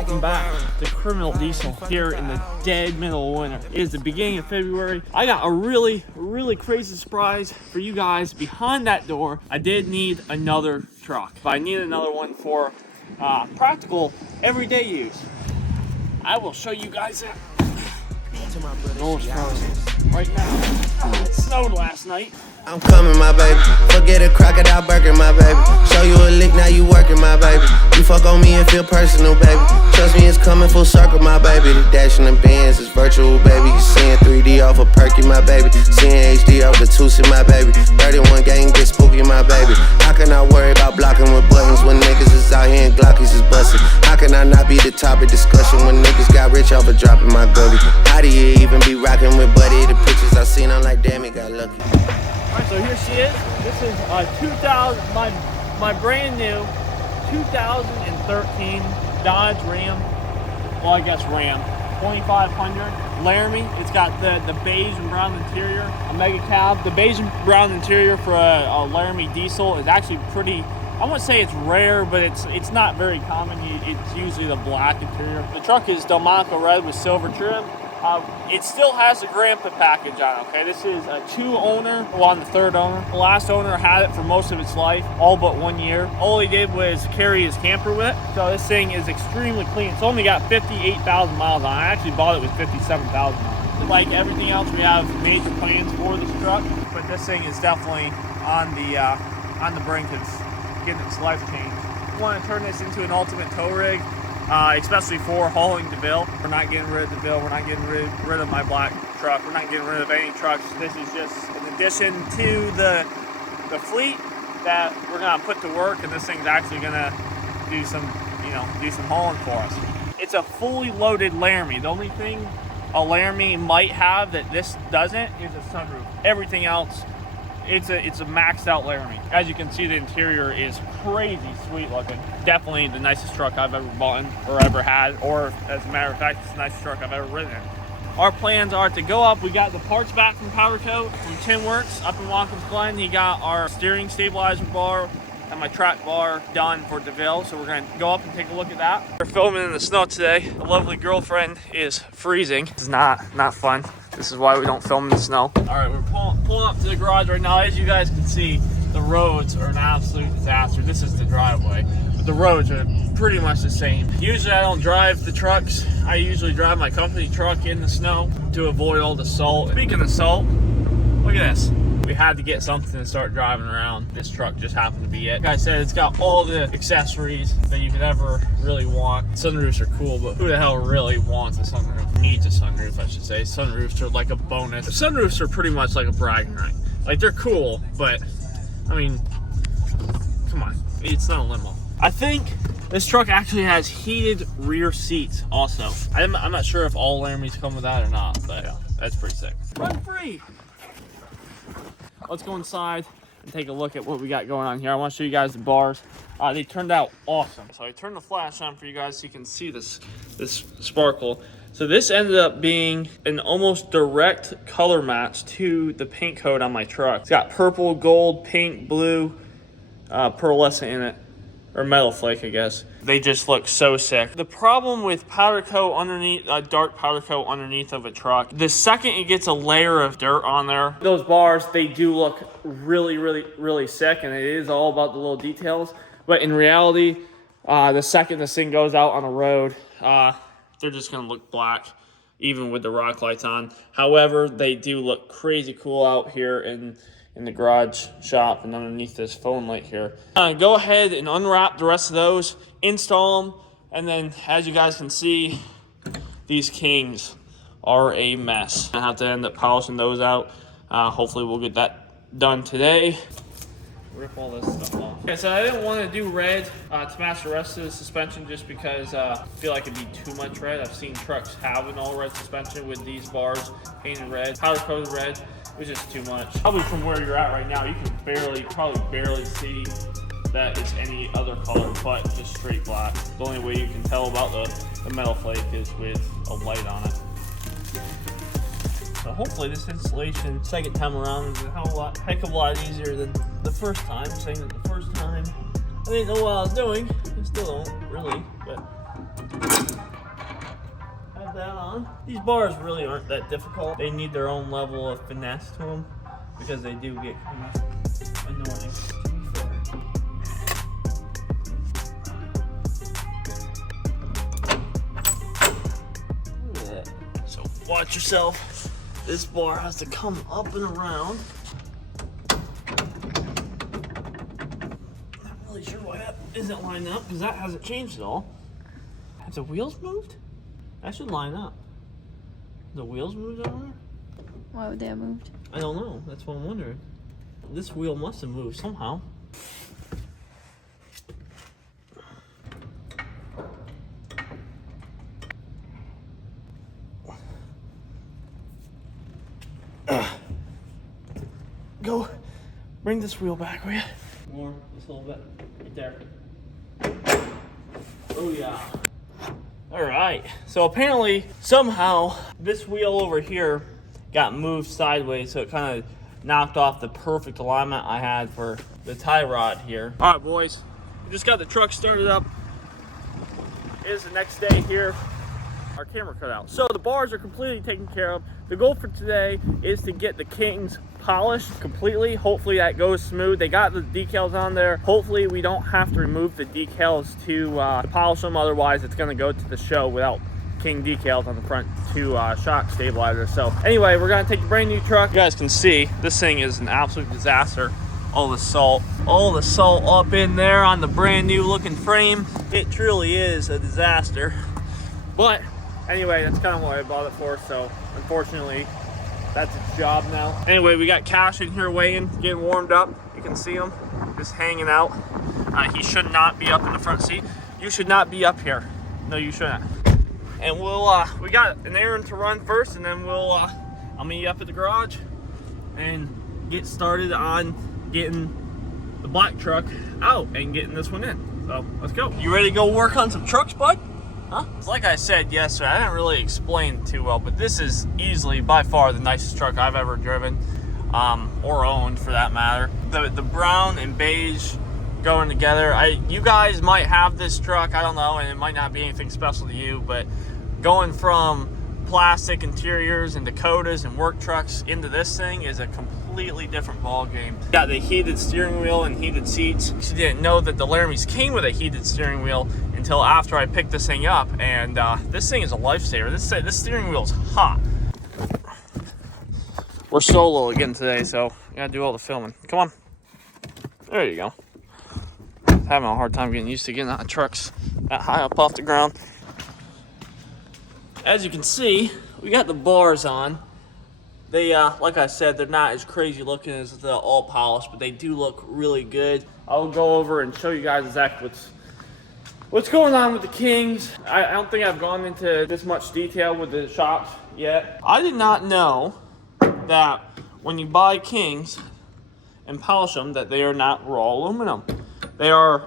Welcome back to Criminal Diesel here in the dead middle of winter. It is the beginning of February. I got a really crazy surprise for you guys behind that door. I did need another truck, but I need another one for practical everyday use. I will show you guys that. Oh, it's frozen right now. It snowed last night. I'm coming, my baby. Forget a crocodile burger, my baby. Show you a lick, now you working, my baby. You fuck on me and feel personal, baby. Trust me, it's coming full circle, my baby. The dash in the bands is virtual, baby. You seeing 3D off a perky, my baby. Seeing HD off the Tusi, my baby. 31 gang get spooky, my baby. How can I worry about blocking with buttons when niggas is out here and Glockies is busting? How can I not be the topic discussion when niggas got rich off of dropping my goodie? How do you even be rocking with Buddy? The pictures I seen, I'm like, damn, he got lucky. Alright, so here she is. This is 2000, my brand new 2013 Dodge Ram. Well, I guess Ram 2500 Laramie. It's got the beige and brown interior, a mega cab. The beige and brown interior for a Laramie diesel is actually pretty. I wouldn't say it's rare, but it's not very common. It's usually the black interior. The truck is Delmonico red with silver trim. It still has the grandpa package on it, okay? This is a 2-owner, well, I'm the 3rd owner. The last owner had it for most of its life, all but 1 year. All he did was carry his camper with it. So this thing is extremely clean. It's only got 58,000 miles on it. I actually bought it with 57,000 on it. Like everything else, we have major plans for this truck, but this thing is definitely on the brink of getting its life changed. We want to turn this into an ultimate tow rig. Especially for hauling DeVille. We're not getting rid of DeVille. We're not getting rid of my black truck. We're not getting rid of any trucks. This is just an addition to the fleet that we're gonna put to work, and this thing's actually gonna do some hauling for us. It's a fully loaded Laramie. The only thing a Laramie might have that this doesn't is a sunroof. Everything else, it's a maxed out Laramie. As you can see, the interior is crazy sweet looking. Definitely the nicest truck I've ever bought or ever had, or as a matter of fact, it's the nicest truck I've ever ridden in. Our plans are to go up. We got the parts back from Powder Coat from Tin Works up in Watkins Glen. He got our steering stabilizer bar and my track bar done for DeVille, so we're gonna go up and take a look at that. We're filming in the snow today. The lovely girlfriend is freezing. It's not fun. This is why we don't film in the snow. All right, we're pulling up to the garage right now. As you guys can see, the roads are an absolute disaster. This is the driveway, but the roads are pretty much the same. Usually I don't drive the trucks. I usually drive my company truck in the snow to avoid all the salt. Speaking of salt, look at this. We had to get something to start driving around. This truck just happened to be it. Like I said, it's got all the accessories that you could ever really want. Sunroofs are cool, but who the hell really wants a sunroof? Needs a sunroof, I should say. Sunroofs are like a bonus. Sunroofs are pretty much like a bragging right. Like, they're cool, but I mean, come on, it's not a limo. I think this truck actually has heated rear seats also. I'm not sure if all Laramies come with that or not, but yeah, that's pretty sick. Run free! Let's go inside and take a look at what we got going on here. I want to show you guys the bars. They turned out awesome. So I turned the flash on for you guys so you can see this sparkle. So this ended up being an almost direct color match to the paint code on my truck. It's got purple, gold, pink, blue, pearlescent in it. Or metal flake, I guess. They just look so sick. The problem with powder coat underneath, dark powder coat underneath of a truck, the second it gets a layer of dirt on there, those bars, they do look really sick, and it is all about the little details. But in reality, the second this thing goes out on the road, they're just gonna look black, even with the rock lights on. However, they do look crazy cool out here in the garage shop and underneath this phone light here. Go ahead and unwrap the rest of those, install them, and then as you guys can see, these kings are a mess. I have to end up polishing those out. Hopefully we'll get that done today. Rip all this stuff off. Okay, so I didn't want to do red to match the rest of the suspension just because I feel like it'd be too much red. I've seen trucks have an all red suspension with these bars painted red, powder coated red. It was just too much. Probably from where you're at right now, you can probably barely see that it's any other color but just straight black. The only way you can tell about the metal flake is with a light on it. So hopefully this installation, second time around, is a heck of a lot easier than the first time. Saying that the first time I didn't know what I was doing. I still don't really, but put that on. These bars really aren't that difficult. They need their own level of finesse to them because they do get kind of annoying. So watch yourself. This bar has to come up and around. Not really sure why that isn't lined up because that hasn't changed at all. Have the wheels moved? That should line up. The wheels moved over there? Why would they have moved? I don't know. That's what I'm wondering. This wheel must have moved somehow. Go. Bring this wheel back, will you? More, just a little bit. Right there. Oh, yeah. All right. So apparently, somehow, this wheel over here got moved sideways, so it kind of knocked off the perfect alignment I had for the tie rod here. All right, boys. We just got the truck started up. It is the next day here. Our camera cut out. So the bars are completely taken care of. The goal for today is to get the Kings polished completely. Hopefully that goes smooth. They got the decals on there. Hopefully we don't have to remove the decals to polish them. Otherwise it's going to go to the show without King decals on the front two shock stabilizers. So anyway, we're going to take a brand new truck. You guys can see this thing is an absolute disaster. All the salt up in there on the brand new looking frame. It truly is a disaster. But anyway, that's kind of what I bought it for, so unfortunately, that's its job now. Anyway, we got Cash in here weighing, getting warmed up. You can see him just hanging out. He should not be up in the front seat. You should not be up here. No, you shouldn't. And we got an errand to run first, and then I'll meet you up at the garage and get started on getting the black truck out and getting this one in. So let's go. You ready to go work on some trucks, bud? Huh? Like I said yesterday, I didn't really explain too well, but this is easily by far the nicest truck I've ever driven, or owned for that matter. The brown and beige going together. You guys might have this truck, I don't know, and it might not be anything special to you, but going from plastic interiors and Dakotas and work trucks into this thing is a completely different ball game. Got the heated steering wheel and heated seats. She didn't know that the Laramies came with a heated steering wheel until after I picked this thing up, and this thing is a lifesaver. This steering wheel is hot. We're solo again today, so I gotta do all the filming. Come on. There you go. Having a hard time getting used to getting out of trucks that high up off the ground. As you can see, we got the bars on. They, like I said, they're not as crazy looking as the all polished, but they do look really good. I'll go over and show you guys exactly what's going on with the Kings. I don't think I've gone into this much detail with the shocks yet. I did not know that when you buy Kings and polish them, that they are not raw aluminum. They are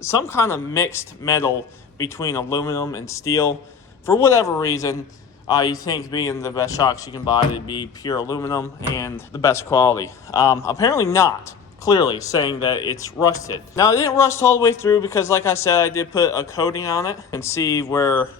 some kind of mixed metal between aluminum and steel. For whatever reason, you think being the best shocks you can buy to be pure aluminum and the best quality. Apparently not. Clearly saying that it's rusted. Now it didn't rust all the way through because, like I said, I did put a coating on it and see where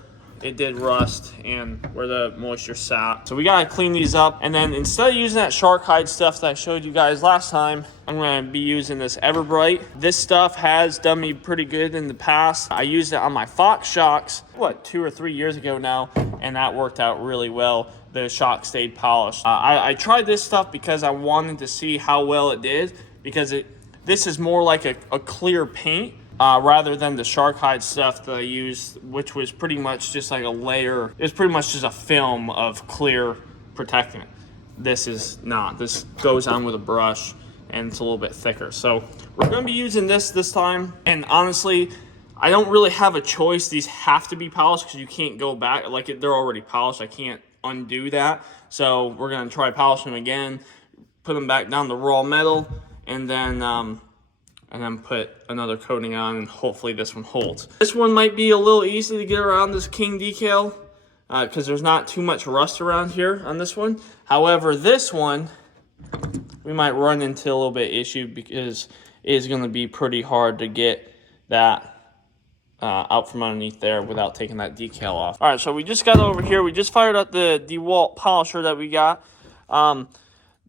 it did rust and where the moisture sat. So we gotta clean these up, and then instead of using that shark hide stuff that I showed you guys last time, I'm gonna be using this Everbright. This stuff has done me pretty good in the past. I used it on my Fox shocks, 2 or 3 years ago now, and that worked out really well. The shock stayed polished. I tried this stuff because I wanted to see how well it did, because this is more like a clear paint rather than the shark hide stuff that I used, which was pretty much just like a layer. It was pretty much just a film of clear protecting it. This is not. This goes on with a brush, and it's a little bit thicker. So we're going to be using this time, and honestly, I don't really have a choice. These have to be polished because you can't go back. Like, they're already polished. I can't undo that. So we're going to try polishing them again, put them back down to raw metal, and then put another coating on, and hopefully this one holds. This one might be a little easy to get around, this King decal, because there's not too much rust around here on this one. However, this one, we might run into a little bit issue because it is going to be pretty hard to get that out from underneath there without taking that decal off. All right, so we just got over here. We just fired up the DeWalt polisher that we got.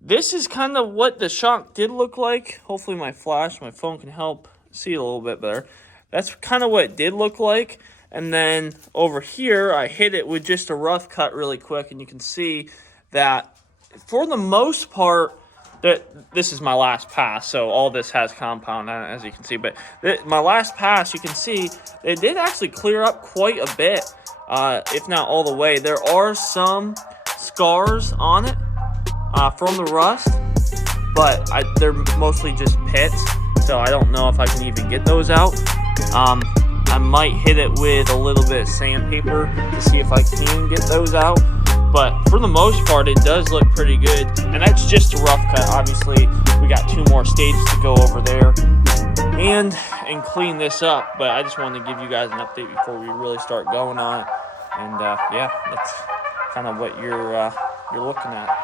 This is kind of what the shock did look like. Hopefully my phone can help see it a little bit better. That's kind of what it did look like. And then over here, I hit it with just a rough cut really quick, and you can see that for the most part, this is my last pass, so all this has compound on it, as you can see. But my last pass, you can see, it did actually clear up quite a bit, if not all the way. There are some scars on it from the rust, but they're mostly just pits, so I don't know if I can even get those out. I might hit it with a little bit of sandpaper to see if I can get those out. But for the most part, it does look pretty good. And that's just a rough cut. Obviously, we got 2 more stages to go over there and clean this up. But I just wanted to give you guys an update before we really start going on it. And yeah, that's kind of what you're looking at.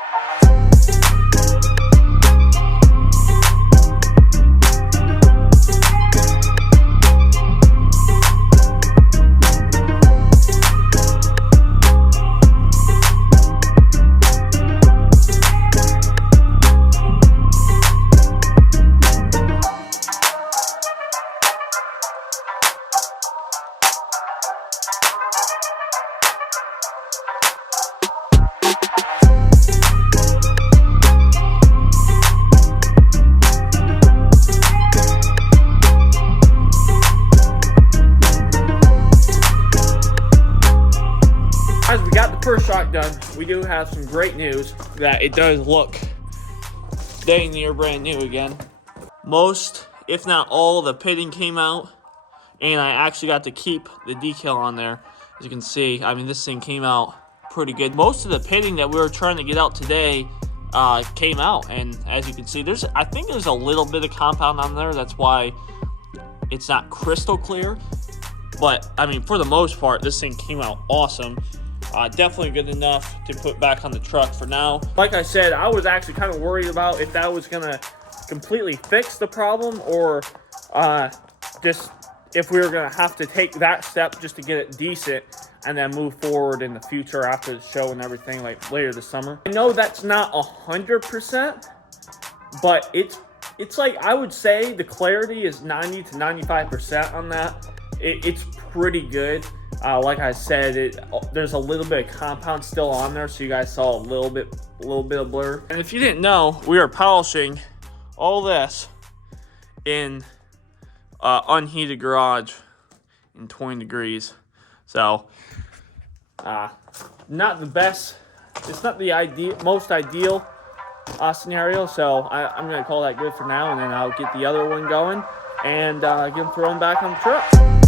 As we got the first shock done, we do have some great news that it does look dang near brand new again. Most, if not all, the pitting came out, and I actually got to keep the decal on there. As you can see, I mean, this thing came out pretty good. Most of the pitting that we were trying to get out today came out, and as you can see, I think there's a little bit of compound on there. That's why it's not crystal clear. But I mean, for the most part, this thing came out awesome. Definitely good enough to put back on the truck for now. Like I said, I was actually kind of worried about if that was going to completely fix the problem, or just if we were going to have to take that step just to get it decent and then move forward in the future after the show and everything, like later this summer. I know that's not 100%, but it's like, I would say the clarity is 90 to 95% on that. It's pretty good. Like I said, there's a little bit of compound still on there, so you guys saw a little bit of blur. And if you didn't know, we are polishing all this in unheated garage in 20 degrees. So, not the best. It's not the most ideal scenario. So I'm gonna call that good for now, and then I'll get the other one going and get them thrown back on the truck.